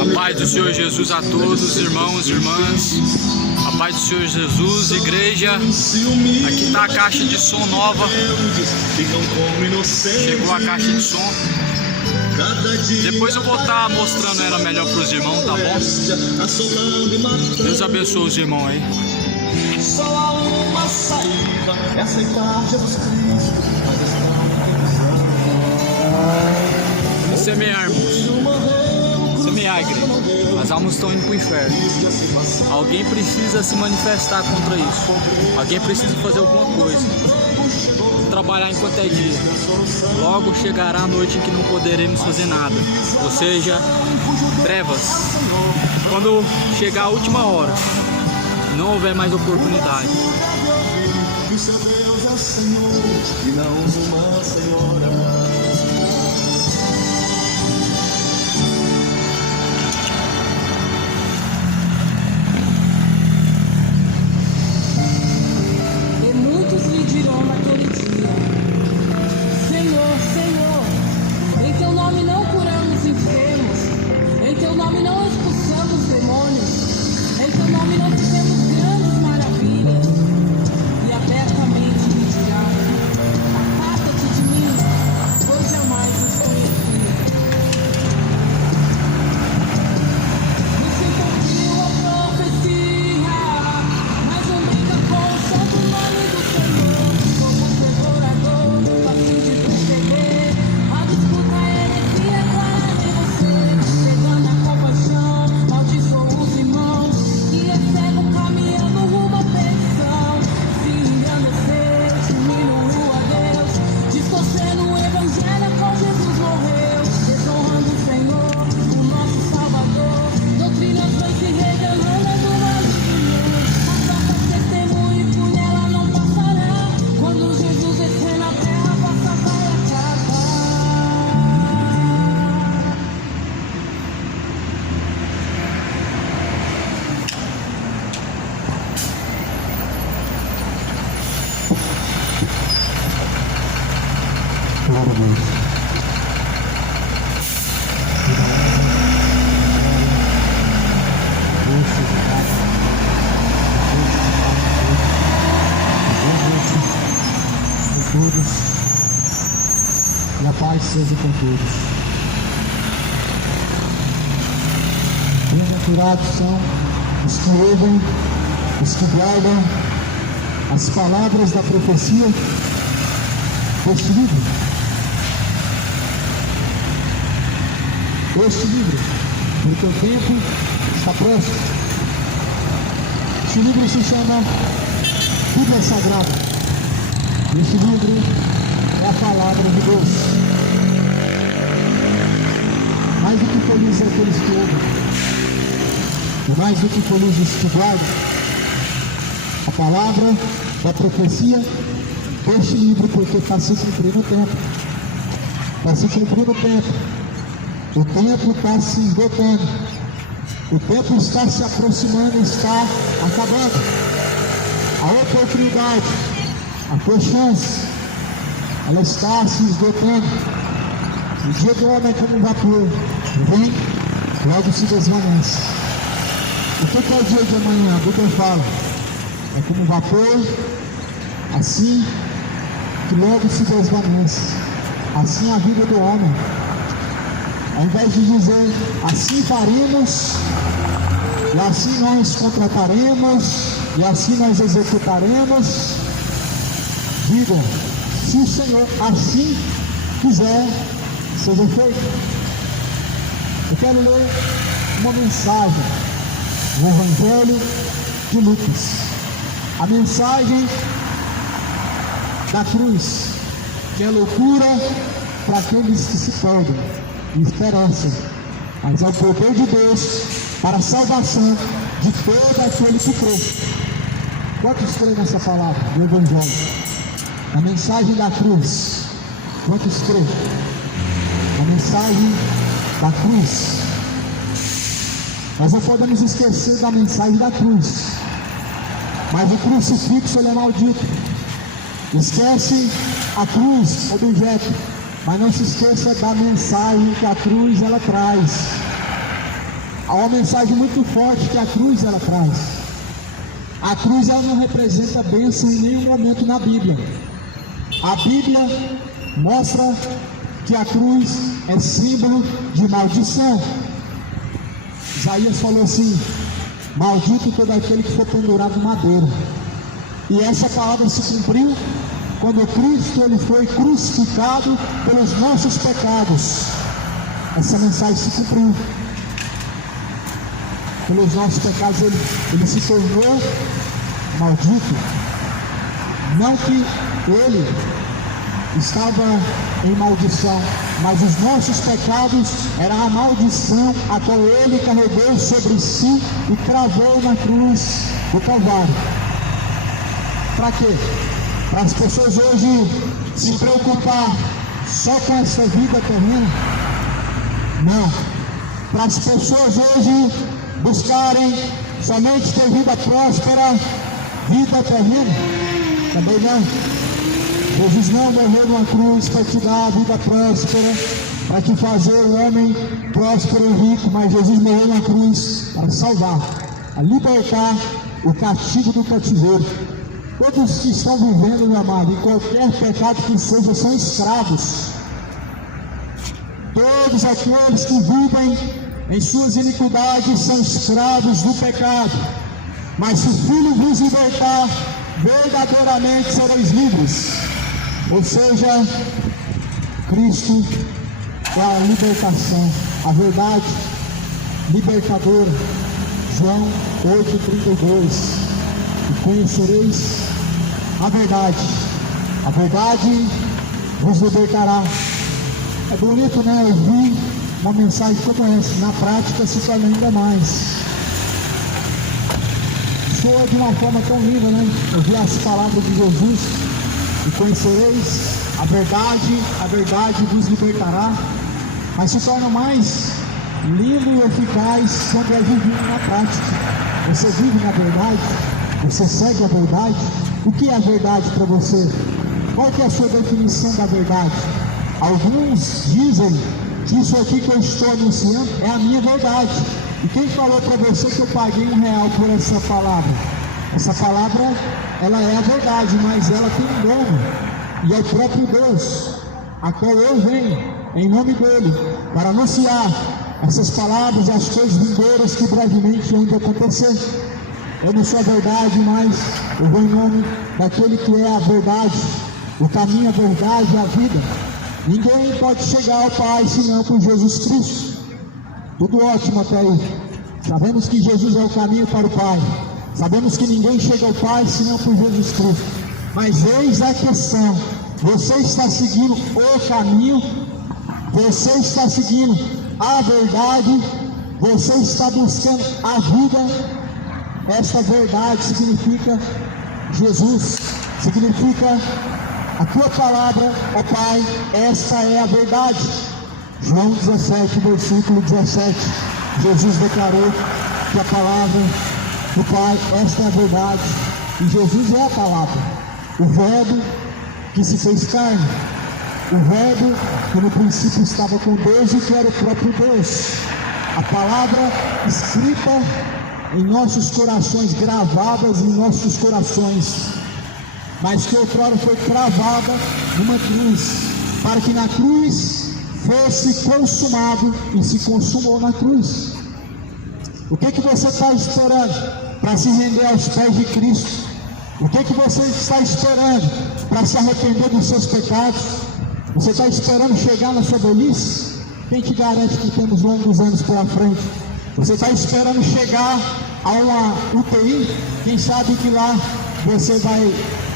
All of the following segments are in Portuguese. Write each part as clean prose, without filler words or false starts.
A paz do Senhor Jesus a todos, irmãos e irmãs. A paz do Senhor Jesus, igreja. Aqui está a caixa de som nova. Chegou a caixa de som. Depois eu vou estar mostrando ela melhor para os irmãos, tá bom? Deus abençoe os irmãos aí. Só há uma saída, é aceitar Jesus Cristo. Semear, irmãos. Semear, igreja. As almas estão indo para o inferno. Alguém precisa se manifestar contra isso. Alguém precisa fazer alguma coisa. Trabalhar enquanto é dia. Logo chegará a noite em que não poderemos fazer nada. Ou seja, trevas. Quando chegar a última hora, não houver mais oportunidade. Que o seu Deus é o Senhor e não uma senhora. E a paz seja com todos. Bem-aventurados são os que ouvem, os que guardam as palavras da profecia deste livro. Este livro, porque o tempo está próximo. Este livro se chama Bíblia Sagrada. Este livro é a palavra de Deus. Mais do que felizes aqueles que ouvem, e mais do que felizes que guardam a palavra da profecia deste livro, porque está se cumprindo o tempo. Está se cumprindo o tempo. O tempo está se esgotando. O tempo está se aproximando, está acabando. A oportunidade, a tua chance, ela está se esgotando. O dia do homem é como um vapor, vem, logo se desvanece. O que é o dia de amanhã? A Bíblia fala, é como um vapor, assim que logo se desvanece. Assim a vida do homem. Ao invés de dizer, assim faremos, e assim nós contrataremos, e assim nós executaremos, diga, se o Senhor assim quiser, seja feito. Eu quero ler uma mensagem no Evangelho de Lucas. A mensagem da cruz, que é loucura para aqueles que se perdem e esperança, mas é o poder de Deus para a salvação de todo aquele que crê. Quantos creem nessa palavra do Evangelho? A mensagem da cruz. Quantos creem? A mensagem da cruz. Nós não podemos esquecer da mensagem da cruz. Mas o crucifixo ele é maldito. Esquece a cruz, objeto. Mas não se esqueça da mensagem que a cruz ela traz. Há uma mensagem muito forte que a cruz ela traz. A cruz ela não representa bênção em nenhum momento na Bíblia. A Bíblia mostra que a cruz é símbolo de maldição. Isaías falou assim: maldito todo aquele que for pendurado no madeiro. E essa palavra se cumpriu quando Cristo ele foi crucificado pelos nossos pecados. Essa mensagem se cumpriu. Pelos nossos pecados ele se tornou maldito. Não que ele estava em maldição, mas os nossos pecados eram a maldição a qual ele carregou sobre si e cravou na cruz do Calvário. Para quê? Para as pessoas hoje se preocupar só com essa vida terrena? Não. Para as pessoas hoje buscarem somente ter vida próspera, vida terrena? Também não. Jesus não morreu numa cruz para te dar a vida próspera, para te fazer um homem próspero e rico, mas Jesus morreu na cruz para salvar, a libertar o castigo do cativeiro. Todos que estão vivendo, meu amado, em qualquer pecado que seja, são escravos. Todos aqueles que vivem em suas iniquidades são escravos do pecado. Mas se o Filho vos libertar, verdadeiramente sereis livres. Ou seja, Cristo é a libertação, a verdade libertadora. João 8,32. E conhecereis a verdade vos libertará. É bonito, né? Ouvir uma mensagem como essa, na prática se torna ainda mais. Soa de uma forma tão linda, né? Ouvir as palavras de Jesus. E conhecereis a verdade vos libertará. Mas se torna mais lindo e eficaz quando é vivido na prática. Você vive na verdade, você segue a verdade. O que é a verdade para você? Qual que é a sua definição da verdade? Alguns dizem que isso aqui que eu estou anunciando é a minha verdade. E quem falou para você que eu paguei R$1 por essa palavra? Essa palavra, ela é a verdade, mas ela tem um nome, e é o próprio Deus, a qual eu venho em nome dele para anunciar essas palavras, as coisas vindouras que brevemente hão de acontecer. Eu não sou a verdade, mas eu vou em nome daquele que é a verdade, o caminho, a verdade e a vida. Ninguém pode chegar ao Pai senão por Jesus Cristo. Tudo ótimo até aí. Sabemos que Jesus é o caminho para o Pai. Sabemos que ninguém chega ao Pai senão por Jesus Cristo. Mas eis a questão: você está seguindo o caminho? Você está seguindo a verdade? Você está buscando a vida? Esta verdade significa Jesus, significa a tua palavra, ó Pai. Esta é a verdade. João 17, versículo 17. Jesus declarou que a palavra do Pai, esta é a verdade. E Jesus é a palavra, o Verbo que se fez carne, o Verbo que no princípio estava com Deus e que era o próprio Deus. A palavra escrita em nossos corações, gravadas em nossos corações, mas que outrora foi cravada numa cruz, para que na cruz fosse consumado, e se consumou na cruz. O que você está esperando para se render aos pés de Cristo? O que você está esperando para se arrepender dos seus pecados? Você está esperando chegar na sua velhice? Quem te garante que temos longos anos pela frente? Você está esperando chegar a uma UTI? Quem sabe que lá você vai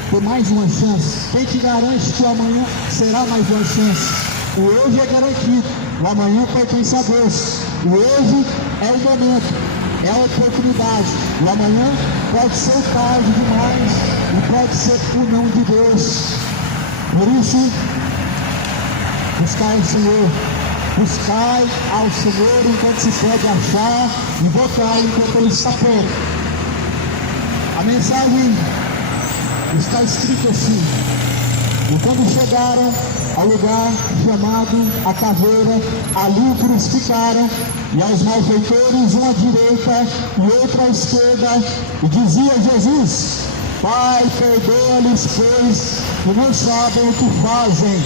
ter mais uma chance? Quem te garante que amanhã será mais uma chance? O hoje é garantido, o amanhã pertence a Deus. O hoje é o momento, é a oportunidade. O amanhã pode ser tarde demais e pode ser o não de Deus. Por isso, buscai o Senhor. Buscai ao Senhor enquanto se pode achar, e invocai enquanto Ele está perto. A mensagem está escrita assim: E quando chegaram ao lugar chamado a Caveira, ali o crucificaram, e aos malfeitores, um à direita e outro à esquerda, e dizia Jesus: Pai, perdoa-lhes, pois que não sabem o que fazem.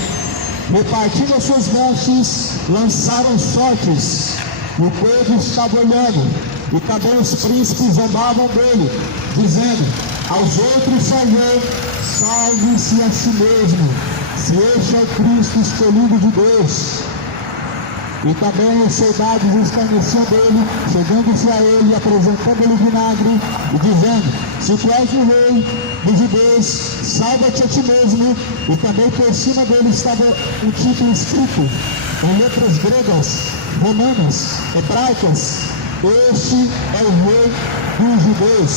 Repartindo as suas vestes, lançaram sortes. O povo estava olhando, e também os príncipes zombavam dele, dizendo: aos outros salve-se a si mesmo, se este é o Cristo escolhido de Deus. E também os soldados escarneciam dele, chegando-se a ele e apresentando-lhe vinagre, e dizendo: se tu és o rei dos judeus, salva-te a ti mesmo. E também por cima dele estava um título escrito em letras gregas, romanas, hebraicas: este é o rei dos judeus.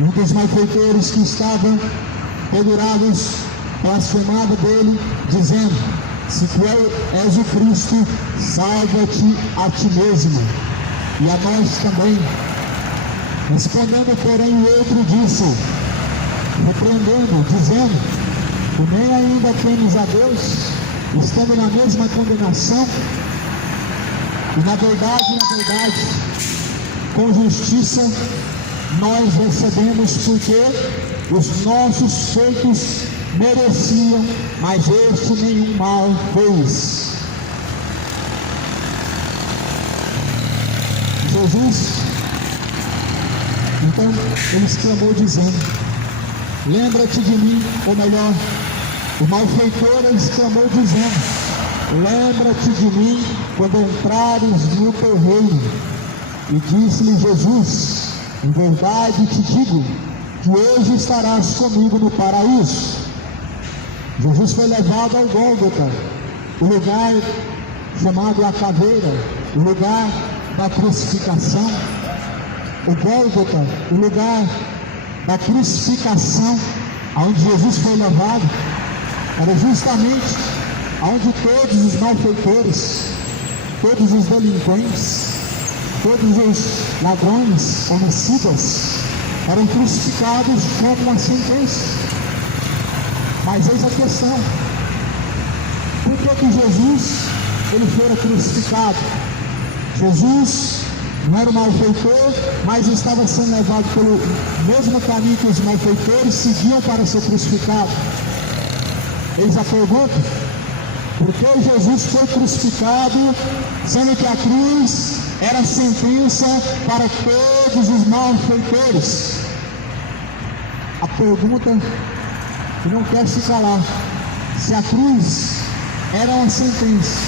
Um dos malfeitores que estavam pendurados blasfemava dele, dizendo: se tu és o Cristo, salva-te a ti mesmo e a nós também. Respondendo, porém, o outro disse, repreendendo, dizendo: tu nem ainda temes a Deus, estando na mesma condenação? E na verdade, com justiça nós recebemos, porque os nossos feitos mereciam, mas este nenhum mal fez. Jesus, então, ele exclamou dizendo: lembra-te de mim, ou melhor, o malfeitor exclamou dizendo: lembra-te de mim quando entrares no teu reino. E disse-lhe Jesus: em verdade te digo que hoje estarás comigo no paraíso. Jesus foi levado ao Gólgota, o lugar chamado a Caveira, o lugar da crucificação. O Gólgota, o lugar da crucificação, aonde Jesus foi levado, era justamente aonde todos os malfeitores, todos os delinquentes, todos os ladrões, homicidas, eram crucificados como uma sentença. Mas eis a questão: por que Jesus ele foi crucificado? Jesus não era um malfeitor, mas estava sendo levado pelo mesmo caminho que os malfeitores seguiam para ser crucificado. Eis a pergunta: por que Jesus foi crucificado, sendo que a cruz era a sentença para todos os malfeitores? A pergunta que não quer se calar: se a cruz era uma sentença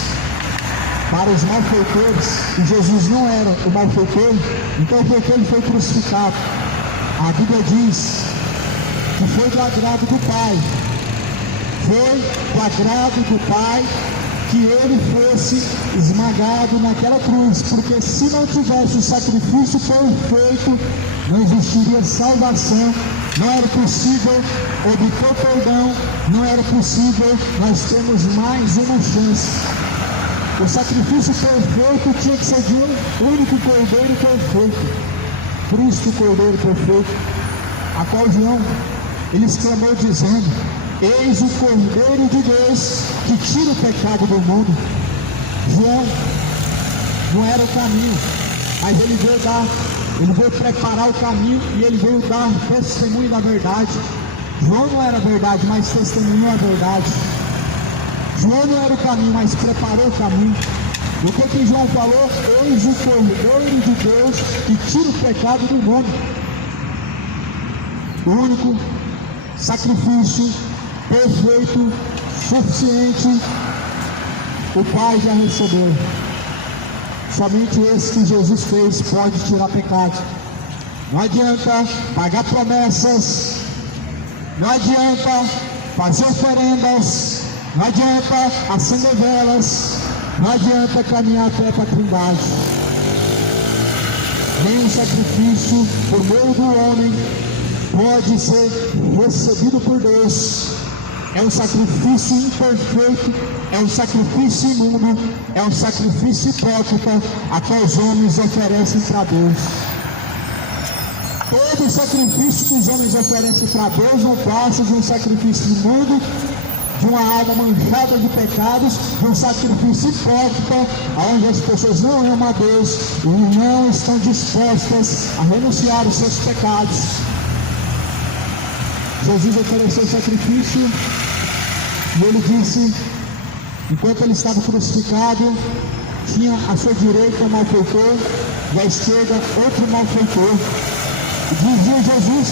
para os malfeitores e Jesus não era o malfeitor, então por que ele foi crucificado? A Bíblia diz que foi do agrado do Pai, foi do agrado do Pai que ele fosse esmagado naquela cruz, porque se não tivesse o sacrifício perfeito, não existiria salvação, não era possível obter perdão, não era possível nós termos mais uma chance. O sacrifício perfeito tinha que ser de um único Cordeiro perfeito, Cristo Cordeiro perfeito, a qual João ele exclamou dizendo: eis o Cordeiro de Deus que tira o pecado do mundo. João não era o caminho, mas ele veio preparar o caminho e ele veio dar testemunho da verdade. João não era a verdade, mas testemunhou a verdade. João não era o caminho, mas preparou o caminho. O que João falou? Eis o Cordeiro de Deus que tira o pecado do mundo. O único sacrifício perfeito, suficiente, o Pai já recebeu. Somente esse que Jesus fez pode tirar pecado. Não adianta pagar promessas, não adianta fazer oferendas, não adianta acender velas, não adianta caminhar até para a Trindade. Nem o sacrifício por meio do homem pode ser recebido por Deus. É um sacrifício imperfeito, é um sacrifício imundo, é um sacrifício hipócrita a qual os homens oferecem para Deus. Todo sacrifício que os homens oferecem para Deus não passa de um sacrifício imundo, de uma alma manchada de pecados, de um sacrifício hipócrita, onde as pessoas não amam a Deus e não estão dispostas a renunciar aos seus pecados. Jesus ofereceu sacrifício e ele disse, enquanto ele estava crucificado, tinha à sua direita um malfeitor e à esquerda outro malfeitor. E dizia Jesus,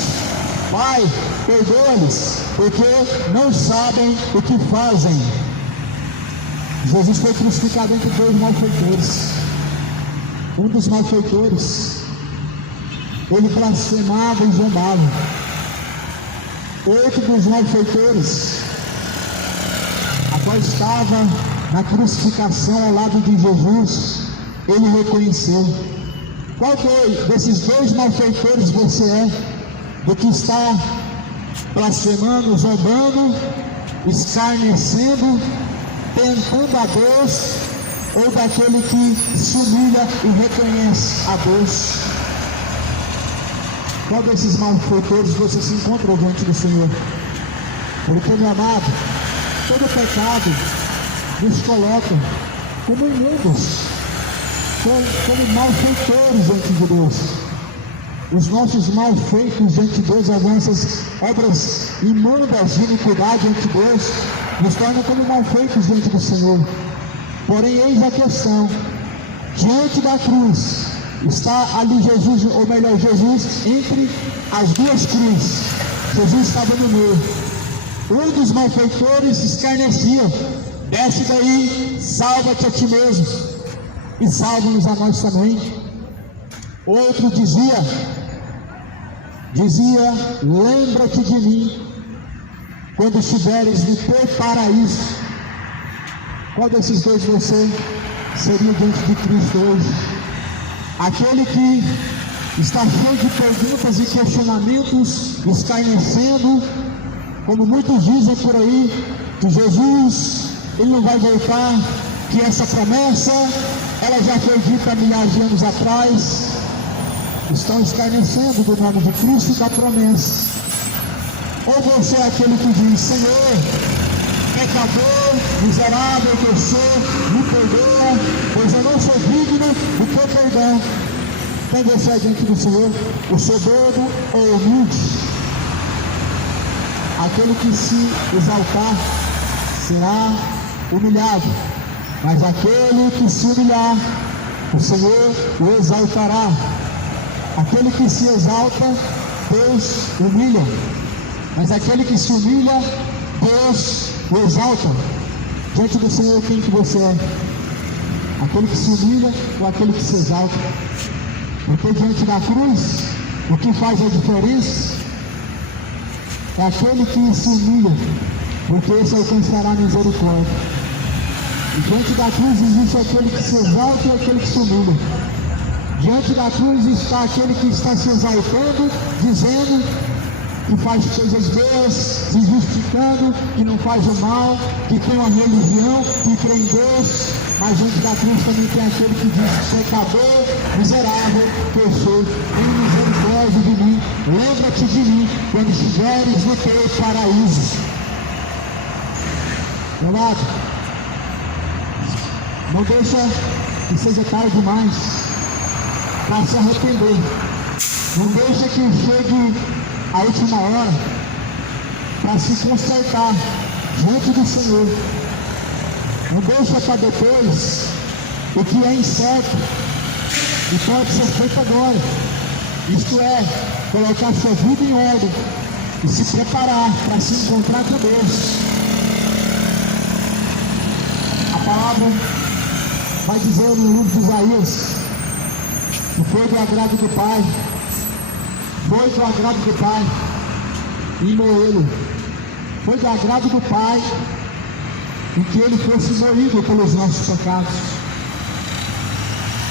Pai, perdoa-lhes, porque não sabem o que fazem. Jesus foi crucificado entre dois malfeitores. Um dos malfeitores, ele blasfemava e zombava. Outro dos malfeitores, a qual estava na crucificação ao lado de Jesus, ele reconheceu. Qual desses dois malfeitores você é? Do que está blasfemando, zombando, escarnecendo, tentando a Deus, ou daquele que se humilha e reconhece a Deus? Qual desses malfeitores você se encontra diante do Senhor? Porque, meu amado, todo pecado nos coloca como imundos, como malfeitores diante de Deus. Os nossos malfeitos diante de Deus, as nossas obras imundas de iniquidade diante de Deus, nos tornam como malfeitos diante do Senhor. Porém, eis a questão: diante da cruz está ali Jesus, ou melhor, Jesus entre as duas cruzes. Jesus estava no meio. Um dos malfeitores escarnecia: desce daí, salva-te a ti mesmo e salva-nos a nós também. Outro dizia, lembra-te de mim quando estiveres no teu paraíso. Qual desses dois você seria diante de Cristo hoje? Aquele que está cheio de perguntas e questionamentos, escarnecendo, como muitos dizem por aí, que Jesus, ele não vai voltar, que essa promessa, ela já foi dita milhares de anos atrás. Estão escarnecendo do nome de Cristo e da promessa. Ou você é aquele que diz: Senhor, pecador, miserável que eu sou, me perdoa, pois eu não sou digno do teu perdão. Quem você é diante do Senhor? O soberbo ou o humilde? Aquele que se exaltar será humilhado, mas aquele que se humilhar, o Senhor o exaltará. Aquele que se exalta, Deus humilha, mas aquele que se humilha, Deus o exalta. Diante do Senhor, quem que você é? Aquele que se humilha ou aquele que se exalta? Porque diante da cruz, o que faz a diferença é aquele que se humilha, porque esse alcançará misericórdia. E diante da cruz existe aquele que se exalta e aquele que se humilha. Diante da cruz está aquele que está se exaltando, dizendo que faz coisas boas, se justificando, que não faz o mal, que tem uma religião, que crê em Deus. Mas diante da cruz também tem aquele que diz: pecador, miserável que eu sou, tem misericórdia de mim, lembra-te de mim quando estiveres no teu paraíso. Meu lado, não deixa que seja tarde demais para se arrepender. Não deixa que chegue a última hora para se consertar diante do Senhor. Não deixa para depois o que é incerto e pode ser feito agora. Isto é, colocar sua vida em ordem e se preparar para se encontrar com Deus. A palavra vai dizer no livro de Isaías que foi do agrado do Pai, e moê-lo. Foi do agrado do Pai em que ele fosse moído pelos nossos pecados.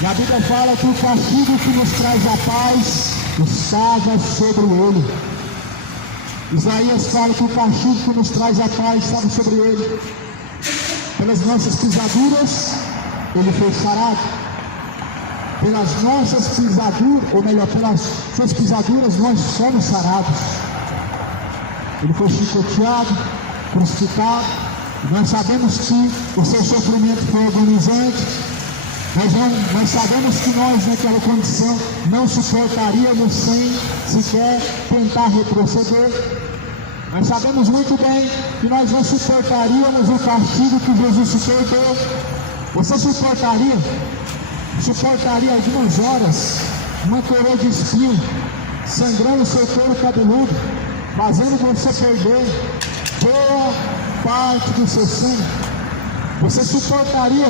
E a Bíblia fala que o castigo que nos traz a paz estava sobre ele. Isaías fala que o castigo que nos traz a paz estava sobre ele. Pelas nossas pisaduras ele foi sarado. pelas nossas pisaduras, ou melhor, pelas suas pisaduras, nós somos sarados. Ele foi chicoteado, crucificado. Nós sabemos que o seu sofrimento foi agonizante. Nós sabemos que nós, naquela condição, não suportaríamos sem sequer tentar retroceder. Nós sabemos muito bem que nós não suportaríamos o castigo que Jesus suportou. Você suportaria algumas horas uma coroa de espinho sangrando o seu couro cabeludo, fazendo você perder boa parte do seu sangue? Você suportaria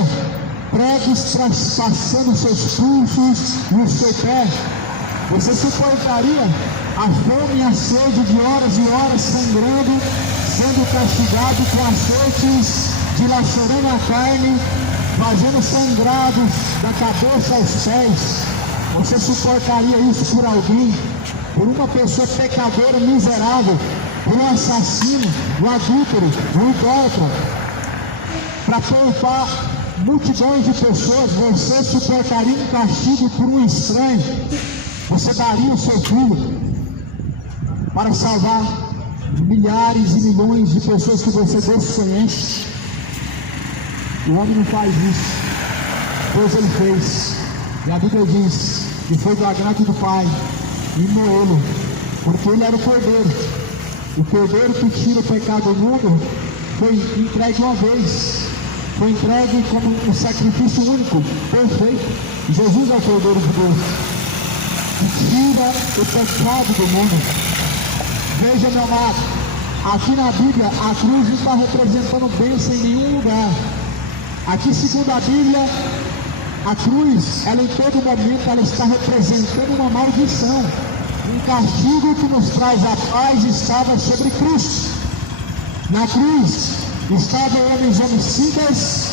pregos passando os seus pulsos e o seu pé? Você suportaria a fome e a sede de horas e horas sangrando, sendo castigado com açoites, dilacerando a carne, fazendo sangrados da cabeça aos pés? Você suportaria isso por alguém? Por uma pessoa pecadora, miserável, por um assassino, um adúltero, um idólatra? Para poupar multidões de pessoas, você suportaria um castigo por um estranho? Você daria o seu filho para salvar milhares e milhões de pessoas que você desconhece? O homem não faz isso, pois ele fez. E a Bíblia diz que foi do agrado do Pai imoê-lo, porque ele era o cordeiro. O cordeiro que tira o pecado do mundo foi entregue uma vez, foi entregue como um sacrifício único, perfeito. Jesus é o cordeiro de Deus, que tira o pecado do mundo. Veja, meu amado, aqui na Bíblia a cruz não está representando bênção em nenhum lugar. Aqui, segundo a Bíblia, a cruz, ela em todo momento, ela está representando uma maldição. Um castigo que nos traz a paz estava sobre Cristo. Na cruz estavam homens homicidas,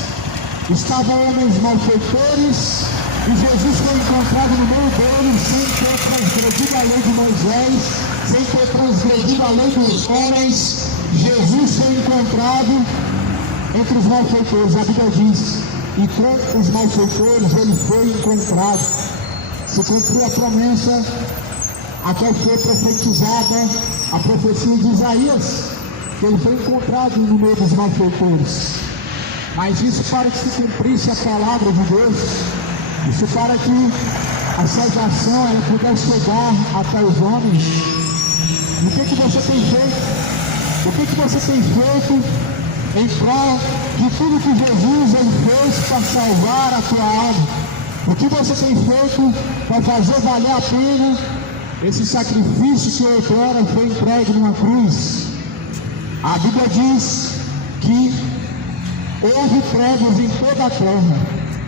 estavam homens malfeitores, e Jesus foi encontrado no meio deles sem ter transgredido a lei de Moisés, sem ter transgredido a lei dos homens. Jesus foi encontrado entre os malfeitores. A Bíblia diz, e com os malfeitores ele foi encontrado. Se cumpriu a promessa a qual foi profetizada, a profecia de Isaías, que ele foi encontrado no meio dos malfeitores. Mas isso para que se cumprisse a palavra de Deus, isso para que a salvação ela pudesse chegar até os homens. E o que você tem feito? O que você tem feito em prol de tudo que Jesus ele fez para salvar a tua alma? O que você tem feito para fazer valer a pena esse sacrifício que outrora foi entregue numa cruz? A Bíblia diz que houve trevas em toda a terra.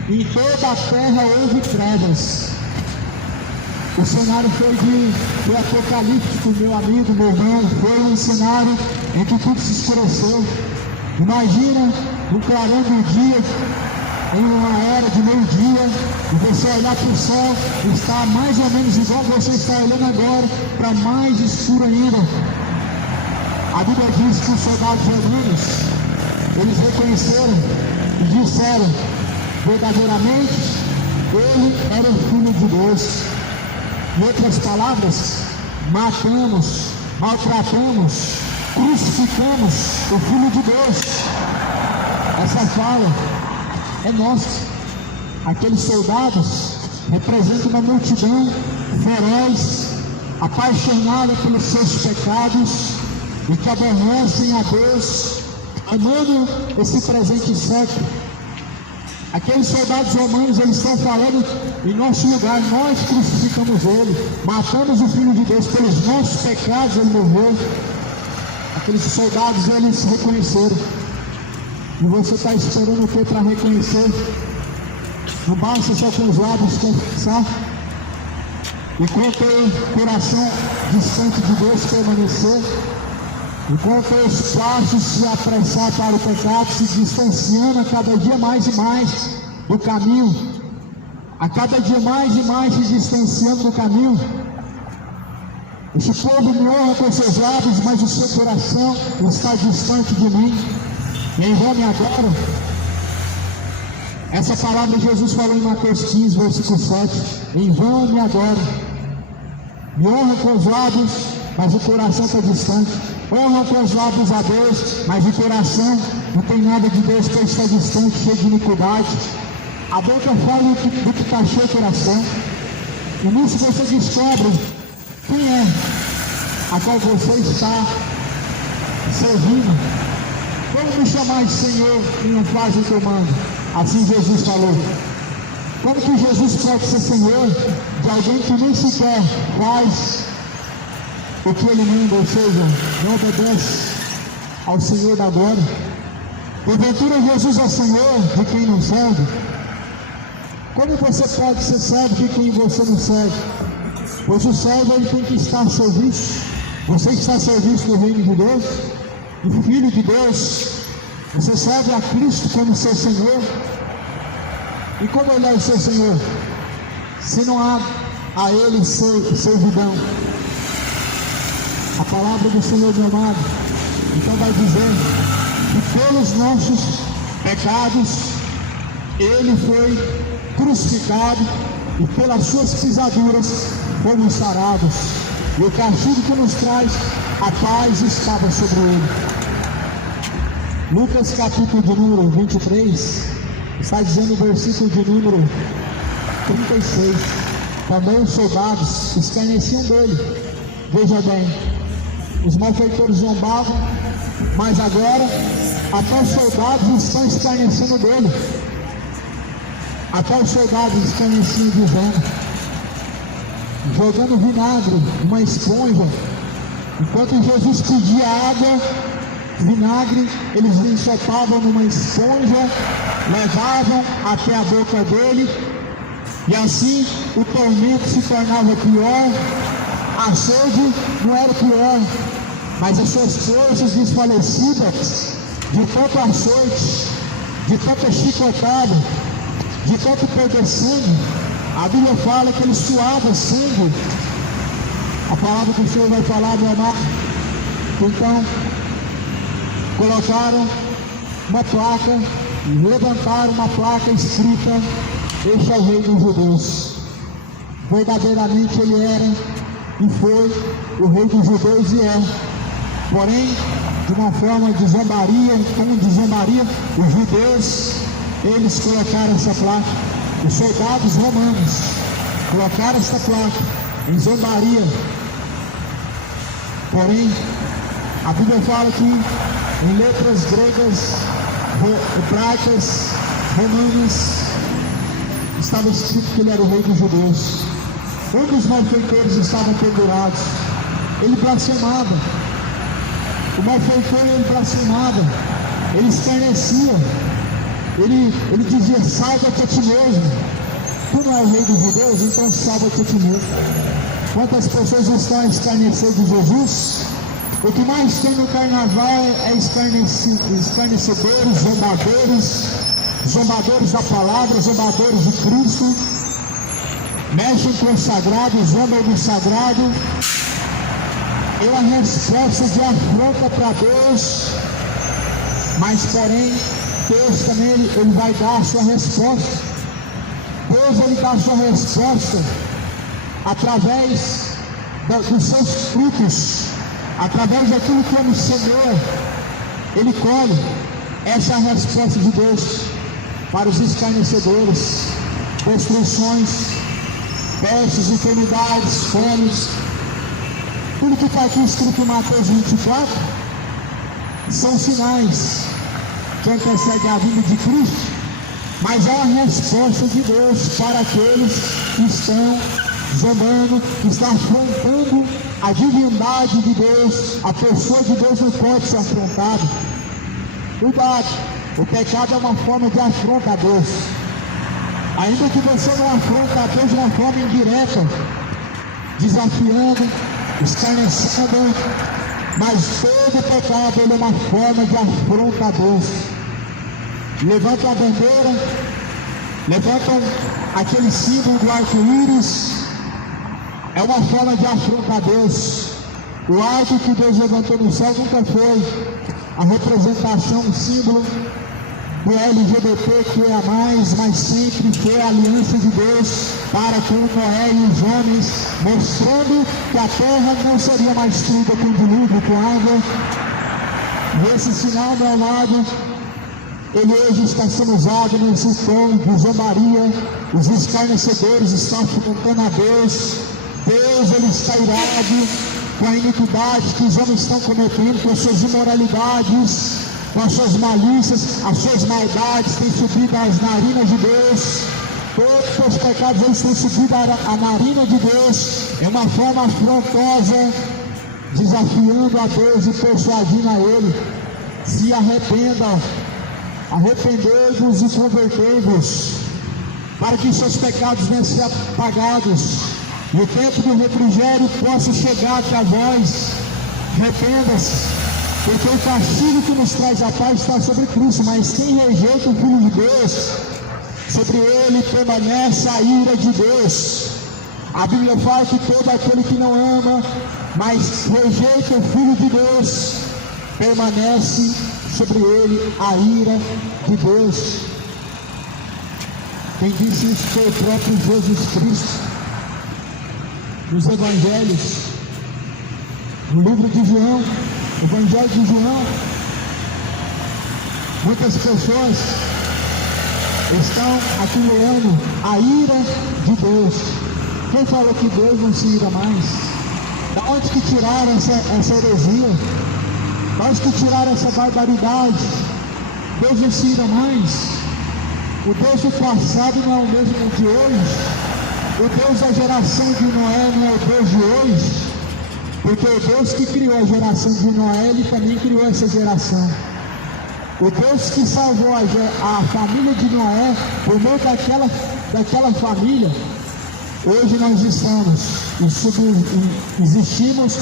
Em toda a terra houve trevas. O cenário foi apocalíptico, meu amigo, meu irmão. Foi um cenário em que tudo se escureceu. Imagina um clarão do dia, em uma era de meio-dia, e você olhar para o céu, está mais ou menos igual você está olhando agora, para mais escuro ainda. A Bíblia diz que os soldados romanos, eles reconheceram e disseram, verdadeiramente, ele era o Filho de Deus. Em outras palavras, matamos, maltratamos, crucificamos o Filho de Deus. Essa fala é nossa. Aqueles soldados representam uma multidão feroz, apaixonada pelos seus pecados e que aborrecem a Deus, amando esse presente século. Aqueles soldados romanos, eles estão falando em nosso lugar, nós crucificamos ele, matamos o Filho de Deus, pelos nossos pecados ele morreu. Aqueles soldados, eles reconheceram. E você está esperando o que para reconhecer? Não basta só com os lábios confessar. Enquanto o coração distante de Deus permanecer, enquanto os passos se apressar para o pecado, se distanciando a cada dia mais e mais do caminho, a cada dia mais e mais se distanciando do caminho. Esse povo me honra com seus lábios, mas o seu coração está distante de mim. E em vão me adoram. Essa palavra Jesus falou em Mateus 15, versículo 7. Em vão me adoram, me honram com os lábios, mas o coração está distante. Honram com os lábios a Deus, mas o coração não tem nada de Deus, pois está distante, cheio de iniquidade. A boca fala do que está cheio o coração. E nisso você descobre quem é a qual você está servindo. Como me chamar de Senhor e não faz o que eu mando? Assim Jesus falou. Como que Jesus pode ser Senhor de alguém que nem sequer faz o que Ele manda, ou seja, não obedece ao Senhor da glória? Porventura Jesus é Senhor de quem não serve? Como você pode ser servo de quem você não serve? Pois o servo ele tem que estar a serviço. Você está a serviço do reino de Deus, do Filho de Deus. Você serve a Cristo como seu Senhor. E como Ele é o seu Senhor? Se não há a Ele servidão. A palavra do Senhor, meu amado, então vai dizer que pelos nossos pecados Ele foi crucificado e pelas suas pisaduras fomos sarados. E o castigo que nos traz a paz estava sobre Ele. Lucas capítulo de número 23 está dizendo o versículo de número 36. Também os soldados escarneciam dele. Veja bem, os malfeitores zombavam, mas agora até os soldados estão escarnecendo dele. Até os soldados escarneciam dizendo, jogando vinagre, uma esponja, enquanto Jesus pedia água, vinagre, eles ensopavam numa esponja, levavam até a boca dele, e assim o tormento se tornava pior. A sede não era pior, mas as suas forças desfalecidas, de tanto açoite, de tanta chicotada, de tanto perder sangue. A Bíblia fala que ele suava sangue. A palavra que o Senhor vai falar, meu amado. Então, colocaram uma placa e levantaram uma placa escrita: este é o Rei dos Judeus. Verdadeiramente ele era e foi o Rei dos Judeus e é. Porém, de uma forma de zombaria, em tom de zombaria, os judeus, eles colocaram essa placa. Os soldados romanos colocaram essa placa em zombaria. Porém, a Bíblia fala que em letras gregas, hebraicas, romanas, estava escrito que ele era o Rei dos Judeus. Um dos malfeitores estavam pendurados. Ele blasfemava. O malfeitor, ele blasfemava. Ele escarnecia. Ele dizia: salva-te a ti mesmo. Tu não é o Rei dos Judeus, então salva-te a ti mesmo. Quantas pessoas estão a escarnecer de Jesus? O que mais tem no carnaval é escarnecedores, zombadores da palavra, zombadores de Cristo. Mexem com o sagrado, zombam do sagrado. É uma resposta de afronta para Deus. Mas porém, Deus também ele vai dar a sua resposta. Deus ele dá a sua resposta através dos seus frutos, através daquilo que ele semeia, ele colhe. Essa é a resposta de Deus para os escarnecedores: destruições, pestes, enfermidades, fomes. Tudo que está aqui escrito em Mateus 24 são sinais que antecedem a vinda de Cristo, mas é a resposta de Deus para aqueles que estão zombando, que estão afrontando a divindade de Deus. A pessoa de Deus não pode ser afrontada. Cuidado, o pecado é uma forma de afronta a Deus. Ainda que você não afronta a Deus de uma forma indireta, desafiando, escarnecendo, mas todo pecado ele é uma forma de afronta a Deus. Levantam a bandeira, levantam aquele símbolo do arco-íris, é uma forma de afronta a Deus. O arco que Deus levantou no céu nunca foi a representação, o símbolo do LGBTQIA+, mas sempre foi a aliança de Deus para com Noé e os homens, mostrando que a terra não seria mais destruída com dilúvio, com água. E esse sinal ao meu lado, ele hoje está sendo usado nesse tom de zombaria. Os escarnecedores estão afrontando a Deus. Deus, ele está irado com a iniquidade que os homens estão cometendo, com as suas imoralidades, com as suas malícias, as suas maldades têm subido às narinas de Deus. Todos os seus pecados eles têm subido à narina de Deus. É uma forma afrontosa, desafiando a Deus e persuadindo a Ele. Se arrependam, arrependei-vos e convertei-vos, para que seus pecados venham a ser apagados e o tempo do refrigério possa chegar até vós. Arrependa-se, porque o castigo que nos traz a paz está sobre Cristo, mas quem rejeita o Filho de Deus, sobre ele permanece a ira de Deus. A Bíblia fala que todo aquele que não ama, mas rejeita o Filho de Deus, permanece sobre ele a ira de Deus. Quem disse isso foi o próprio Jesus Cristo. Nos Evangelhos, no livro de João, Evangelho de João, muitas pessoas estão acumulando a ira de Deus. Quem falou que Deus não se ira mais? Da onde que tiraram essa heresia? Da onde que tiraram essa barbaridade? Deus não se ira mais. O Deus do passado não é o mesmo de hoje. O Deus da geração de Noé não é o Deus de hoje. Porque o Deus que criou a geração de Noé, Ele também criou essa geração. O Deus que salvou a família de Noé, por meio daquela família, hoje nós estamos e existimos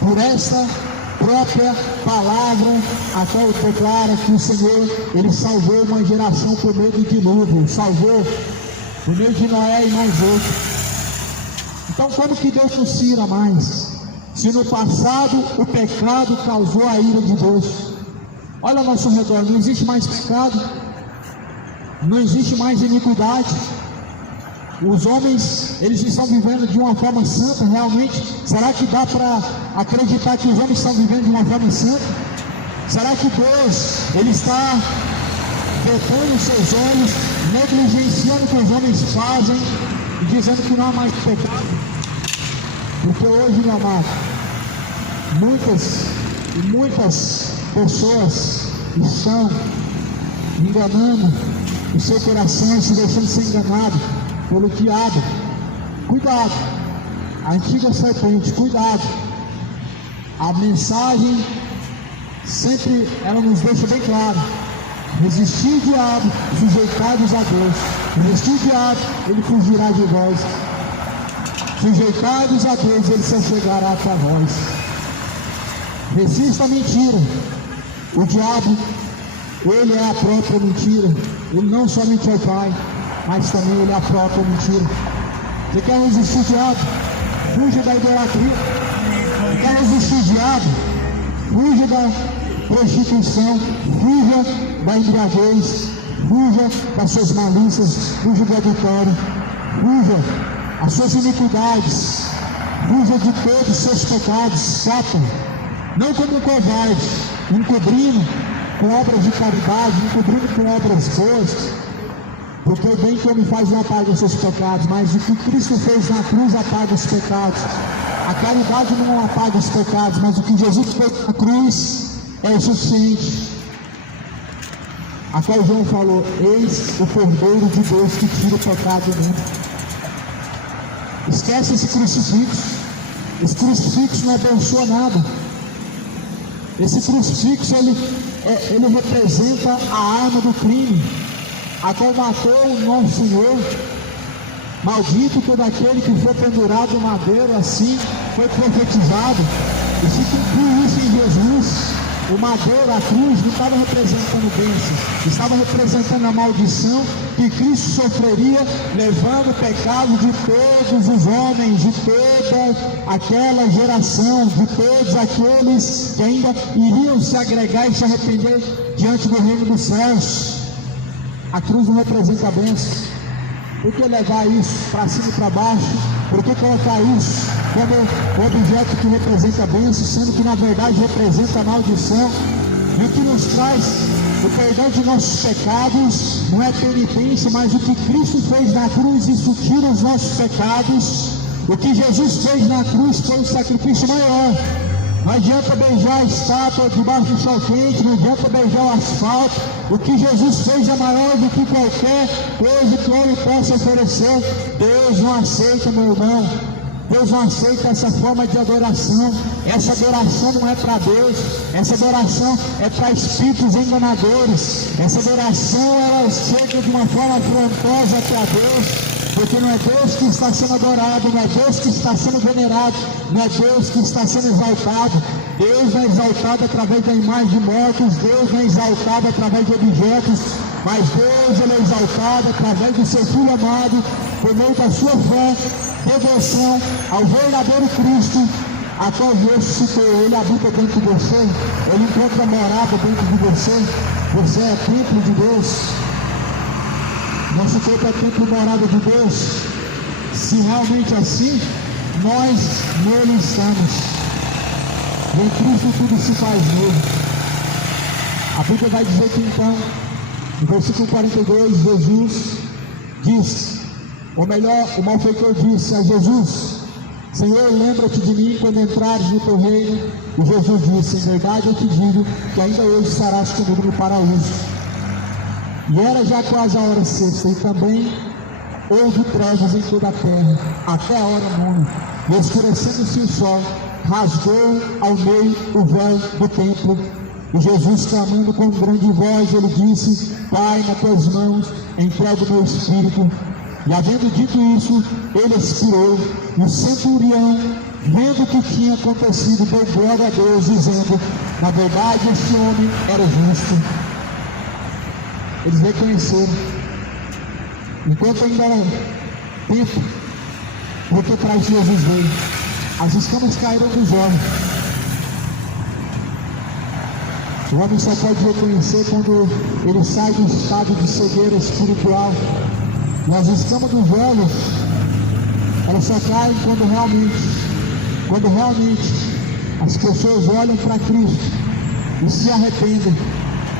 por essa própria palavra, a qual declara que o Senhor, Ele salvou uma geração por meio do dilúvio, salvou por meio de Noé e mais outro. Então como que Deus não se ira mais? Se no passado o pecado causou a ira de Deus. Olha ao nosso redor, não existe mais pecado, não existe mais iniquidade. Os homens, eles estão vivendo de uma forma santa, realmente? Será que dá para acreditar que os homens estão vivendo de uma forma santa? Será que Deus, Ele está vetando os seus olhos, negligenciando o que os homens fazem e dizendo que não há mais pecado? Porque hoje, meu amado, muitas pessoas estão enganando o seu coração, se deixando ser enganado pelo diabo. Cuidado, a antiga serpente, cuidado. A mensagem sempre ela nos deixa bem claro: resistir o diabo, sujeitados a Deus. Resistir o diabo, ele fugirá de vós. Sujeitados a Deus, ele se chegará até vós. Resista a mentira. O diabo, ele é a própria mentira. Ele não somente é o pai, mas também ele é a própria mentira. Você quer resistir o diabo? Fuja da idolatria. Você quer resistir o diabo? Fuja da prostituição, fuja da embriaguez, fuja das suas malícias, fuja do adultério, fuja as suas iniquidades, fuja de todos os seus pecados, escapa, não como um covarde, encobrindo com obras de caridade, encobrindo com obras boas, porque o bem que o homem faz não apaga os seus pecados, mas o que Cristo fez na cruz apaga os pecados. A caridade não apaga os pecados, mas o que Jesus fez na cruz é o suficiente. A qual João falou: eis o Cordeiro de Deus que tira o pecado do mundo. Esquece esse crucifixo. Esse crucifixo não abençoa nada. Esse crucifixo ele representa a arma do crime, a qual matou o nosso Senhor. Maldito todo aquele que foi pendurado no madeiro, assim foi profetizado. E se cumpriu isso em Jesus. O madeiro, a cruz, não estava representando bênção, estava representando a maldição que Cristo sofreria, levando o pecado de todos os homens, de toda aquela geração, de todos aqueles que ainda iriam se agregar e se arrepender diante do reino dos céus. A cruz não representa a bênção. Por que levar isso para cima e para baixo? Por que colocar isso como objeto que representa a bênção, sendo que na verdade representa a maldição? E o que nos traz o perdão de nossos pecados não é penitência, mas o que Cristo fez na cruz, isso tira os nossos pecados. O que Jesus fez na cruz foi um sacrifício maior. Não adianta beijar a estátua debaixo do sol quente, não adianta beijar o asfalto. O que Jesus fez é maior do que qualquer coisa que o homem possa oferecer. Deus não aceita, meu irmão. Deus não aceita essa forma de adoração. Essa adoração não é para Deus. Essa adoração é para espíritos enganadores. Essa adoração, ela chega de uma forma afrontosa até a Deus. Porque não é Deus que está sendo adorado, não é Deus que está sendo venerado, não é Deus que está sendo exaltado. Deus não é exaltado através da imagem de mortos, Deus não é exaltado através de objetos, mas Deus ele é exaltado através do seu Filho amado, por meio da sua fé, devoção ao verdadeiro Cristo, a qual Deus citou. Ele habita dentro de você, ele encontra morada dentro de você, você é templo de Deus. Nosso corpo é templo e morada de Deus. Se realmente assim, nós nele estamos. E em Cristo tudo se faz novo. A Bíblia vai dizer que então, no versículo 42, Jesus diz, ou melhor, o malfeitor disse a Jesus: Senhor, lembra-te de mim quando entrares no teu reino. E Jesus disse: em verdade eu te digo que ainda hoje estarás comigo no paraíso. E era já quase a hora sexta, e também houve trevas em toda a terra, até a hora nona. E escurecendo-se o sol, rasgou ao meio o véu do templo. E Jesus, clamando com grande voz, ele disse: Pai, nas tuas mãos entrego o meu espírito. E havendo dito isso, ele expirou. E o centurião, vendo o que tinha acontecido, deu glória a Deus, dizendo: na verdade este homem era justo. Eles reconheceram, enquanto ainda era tempo, porque para isso Jesus veio. As escamas caíram dos olhos. O homem só pode reconhecer quando ele sai do estado de cegueira espiritual. E as escamas dos olhos, elas só caem quando realmente as pessoas olham para Cristo e se arrependem.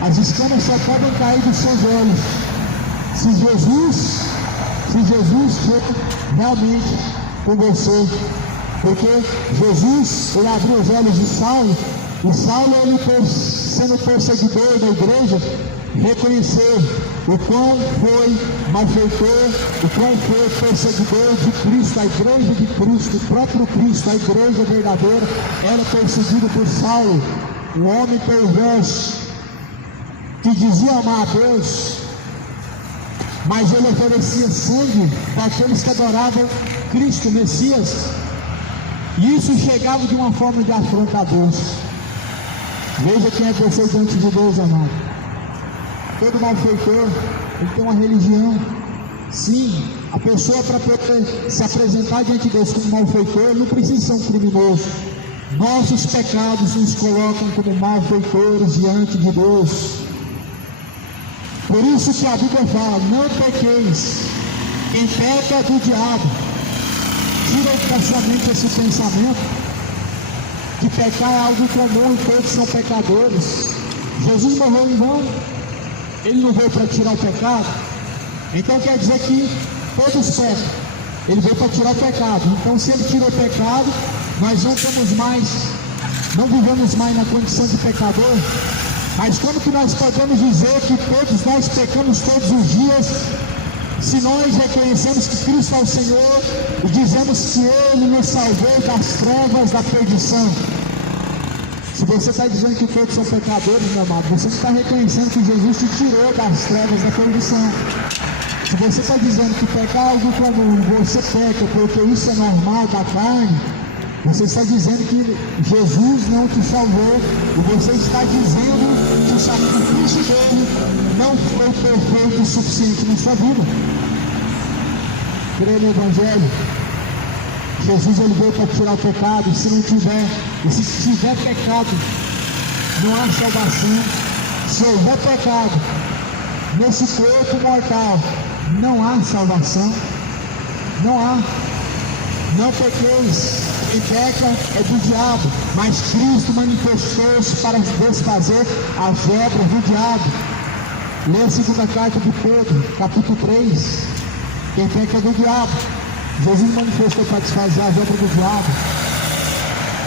As escamas só podem cair dos seus olhos se Jesus for realmente com você. Porque Jesus, ele abriu os olhos de Saulo, e Saulo, ele sendo perseguidor da igreja, reconheceu o quão foi malfeitor, o quão foi perseguidor de Cristo. A igreja de Cristo, o próprio Cristo, a igreja verdadeira, era perseguida por Saulo, um homem perverso, que dizia amar a Deus, mas ele oferecia sangue para aqueles que adoravam Cristo, Messias, e isso chegava de uma forma de afronta a Deus. Veja quem é você diante de Deus, amado. Todo malfeitor, ele tem uma religião. Sim, a pessoa, para poder se apresentar diante de Deus como malfeitor, não precisa ser um criminoso. Nossos pecados nos colocam como malfeitores diante de Deus. Por isso que a Bíblia fala: não pequeis, quem peca é do diabo. Tira da sua mente esse pensamento que pecar é algo comum e todos são pecadores. Jesus morreu em vão, ele não veio para tirar o pecado. Então quer dizer que todos pecam, ele veio para tirar o pecado. Então se ele tirou o pecado, nós não vivemos mais na condição de pecador. Mas como que nós podemos dizer que todos nós pecamos todos os dias, se nós reconhecemos que Cristo é o Senhor e dizemos que Ele nos salvou das trevas da perdição? Se você está dizendo que todos são pecadores, meu amado, você não está reconhecendo que Jesus te tirou das trevas da perdição. Se você está dizendo que pecar é algo comum, você peca porque isso é normal da carne, você está dizendo que Jesus não te salvou, e você está dizendo que o sacrifício dele não foi perfeito o suficiente na sua vida. Creia no Evangelho. Jesus, ele veio para tirar o pecado. Se não tiver, e se tiver pecado, não há salvação. Se houver pecado, nesse corpo mortal não há salvação, não há. Não pequeis, quem peca é do diabo, mas Cristo manifestou-se para desfazer as obras do diabo. Lê a segunda carta de Pedro, capítulo 3. Quem peca é do diabo. Jesus manifestou para desfazer as obras do diabo.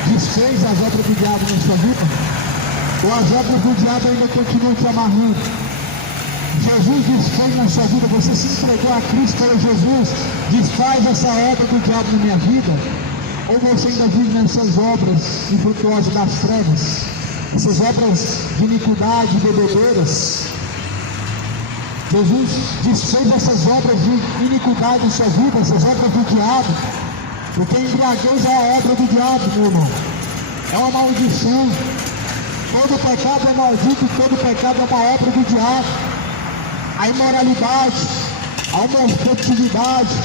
Desfez as obras do diabo na sua vida? Ou as obras do diabo ainda continuam te amarrando? Jesus desfez na sua vida, você se entregou a Cristo para Jesus, desfaz essa obra do diabo na minha vida? Ou você ainda vive nessas obras infrutuosas das trevas, essas obras de iniquidade, bebedeiras? Jesus desfez essas obras de iniquidade em sua vida, essas obras do diabo, porque a embriaguez é a obra do diabo, meu irmão, é uma maldição. Todo pecado é maldito, todo pecado é uma obra do diabo. A imoralidade, a homossexualidade,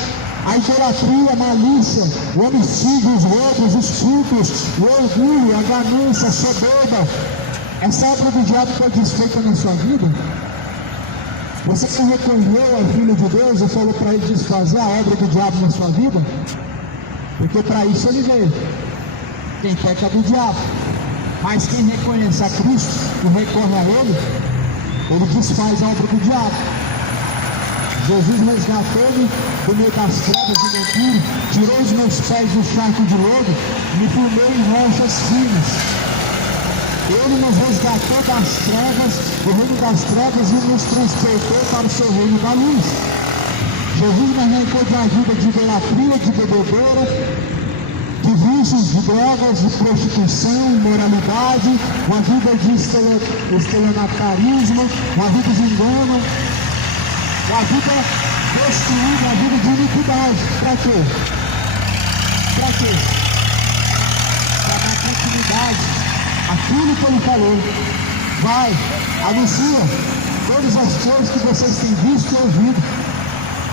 a idolatria, a malícia, o homicídio, os roubos, os furtos, o orgulho, a ganância, a soberba, essa obra do diabo foi desfeita na sua vida? Você que recorreu ao Filho de Deus e falou para ele desfazer a obra do diabo na sua vida? Porque para isso ele veio. Quem peca é do diabo, mas quem reconhece a Cristo e recorre a ele desfaz a obra do diabo. Jesus resgatou-me do meio das trevas de mentira, tirou os meus pés do charco de lodo, me firmou em rochas firmes. Ele nos resgatou das trevas, do reino das trevas, e nos transportou para o seu reino da luz. Jesus me arrancou da vida de idolatria, de bebedeira, de vícios, de drogas, de prostituição, imoralidade, uma vida de estelionarismo, uma vida de engano, uma vida destruída, uma vida de iniquidade. Para quê? Para quê? Para dar continuidade àquilo que ele falou. Vai, anuncia todas as coisas que vocês têm visto e ouvido.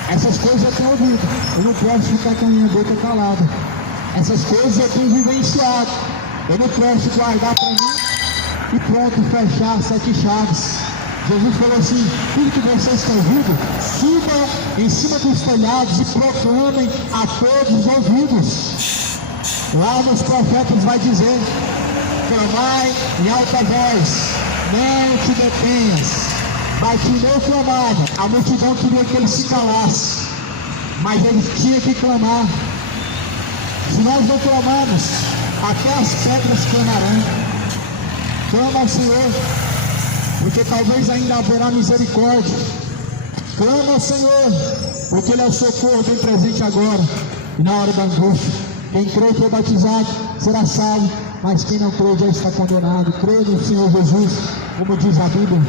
Essas coisas eu tenho ouvido, eu não posso ficar com a minha boca calada. Essas coisas eu tenho vivenciado. Eu não posso guardar para mim e pronto, fechar 7 chaves. Jesus falou assim: tudo que vocês estão ouvindo, subam em cima dos telhados e proclamem a todos os ouvidos. Lá nos profetas vai dizer: clamai em alta voz, não te detenhas. Bartimeu clamava, a multidão queria que ele se calasse, mas ele tinha que clamar. Se nós não clamarmos, até as pedras clamarão. Clama ao Senhor, porque talvez ainda haverá misericórdia. Clama ao Senhor, porque Ele é o socorro bem presente agora e na hora da angústia. Quem crê e foi batizado será salvo, mas quem não crê já está condenado. Crê no Senhor Jesus, como diz a Bíblia.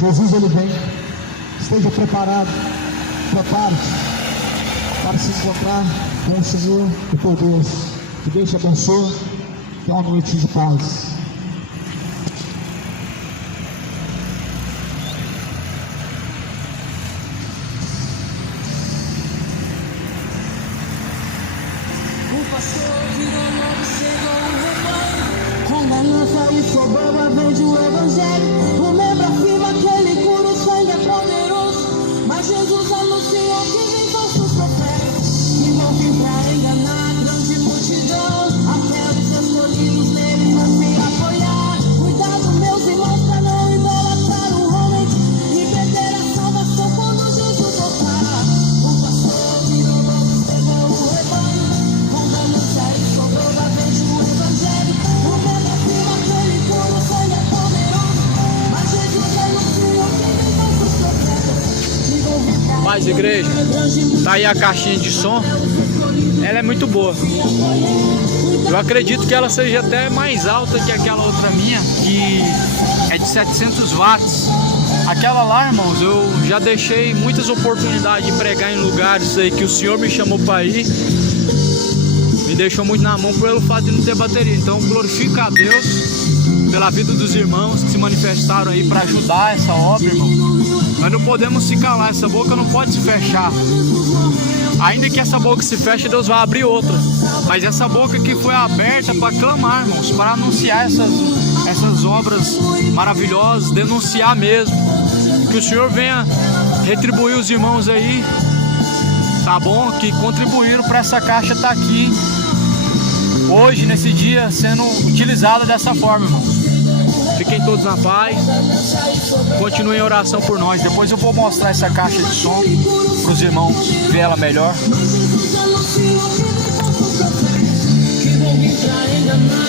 Jesus, Ele vem. Esteja preparado, prepare-se para se encontrar com o Senhor e por Deus. Que Deus te abençoe. Tenha uma noite de paz. O pastor virou lobo, chegou o rebanho. Com ganância e soberba vende o evangelho. O membro afirma que ele cura, o sangue é poderoso. Mas Jesus anunciou que vem falsos profetas, que vão vir pra enganar a grande multidão. Até os escolhidos neles vão se apoiar. Cuidado, meus irmãos, pra não idolatrar o homem e perder a salvação quando Jesus voltar. O pastor virou lobo, chegou o rebanho. Com ganância e soberba vende o evangelho. O membro afirma que ele cura, o sangue é poderoso. Mas Jesus anunciou que vem falsos profetas, que vão vir pra Mas igreja, tá aí a caixinha de som. Ela é muito boa. Eu acredito que ela seja até mais alta que aquela outra minha, que é de 700 watts. Aquela lá, irmãos, eu já deixei muitas oportunidades de pregar em lugares aí que o Senhor me chamou para ir. Me deixou muito na mão pelo fato de não ter bateria. Então glorifica a Deus pela vida dos irmãos que se manifestaram aí para ajudar essa obra, irmão. Nós não podemos se calar, essa boca não pode se fechar. Ainda que essa boca se feche, Deus vai abrir outra. Mas essa boca que foi aberta para clamar, irmãos, para anunciar essas obras maravilhosas, denunciar mesmo. Que o Senhor venha retribuir os irmãos aí, tá bom? Que contribuíram para essa caixa estar aqui hoje, nesse dia, sendo utilizada dessa forma, irmão. Fiquem todos na paz. Continuem em oração por nós. Depois eu vou mostrar essa caixa de som para os irmãos ver ela melhor. Que vão vir pra enganar.